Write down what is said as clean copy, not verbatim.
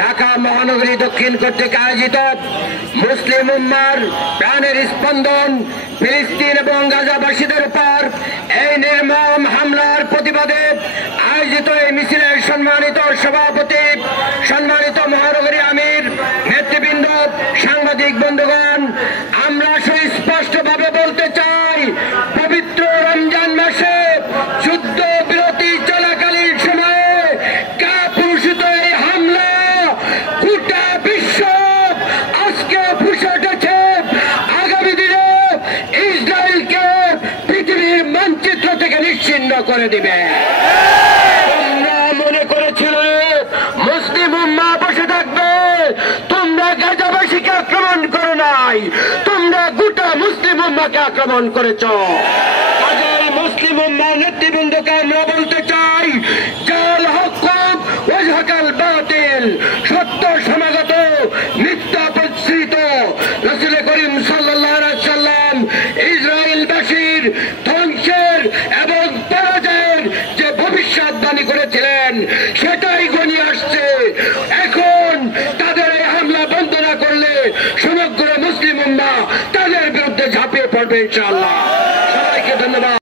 ঢাকা মহানগরী দক্ষিণ কর্তৃক আয়োজিত মুসলিম উম্মার প্রাণের স্পন্দন ফিলিস্তিন এবং গাজাবাসীদের উপর এই নির্মম হামলার প্রতিবাদে আয়োজিত এই মিছিলের সম্মানিত সভাপতি, সম্মানিত মহানগরী আমির, নেতৃবৃন্দ, সাংবাদিক বন্ধুগণ, আমরা সুস্পষ্টভাবে বলতে চাই, পবিত্র রমজান মাসে যুদ্ধ বিরতি চলাকালীন সময়ে কাপুরুষিত এই হামলা গোটা বিশ্ব আজকে ফুঁসে উঠেছে। আগামী দিনে ইসরায়েলকে পৃথিবীর মানচিত্র থেকে নিশ্চিহ্ন করে দিবে। তোমরা মনে করেছিলে মুসলিম উম্মাহ বসে থাকবে, তোমরা গাজাবাসীকে আক্রমণ করো নাই, তোমরা গোটা মুসলিম উম্মাহকে আক্রমণ করেছ। মুসলিম উম্মাহর নেতৃবৃন্দকে আমরা বলতে চাই, জাল হক ওয়াজহাকাল বাতিল, সত্য সমাগত, মিথ্যা প্রতিশ্রিত। রাসূল করিম সাল্লাল্লাহু আলাইহি সাল্লাম ইসরায়েলবাসীর ধ্বংসের এবং পরাজয়ের যে ভবিষ্যৎবাণী করেছিলেন সেটাই ঘনিয়ে আসছে। এখন তাদের এই হামলা বন্ধ না করলে সমগ্র মুসলিম উম্মাহ তাদের বিরুদ্ধে ঝাঁপিয়ে পড়বে ইনশাআল্লাহ।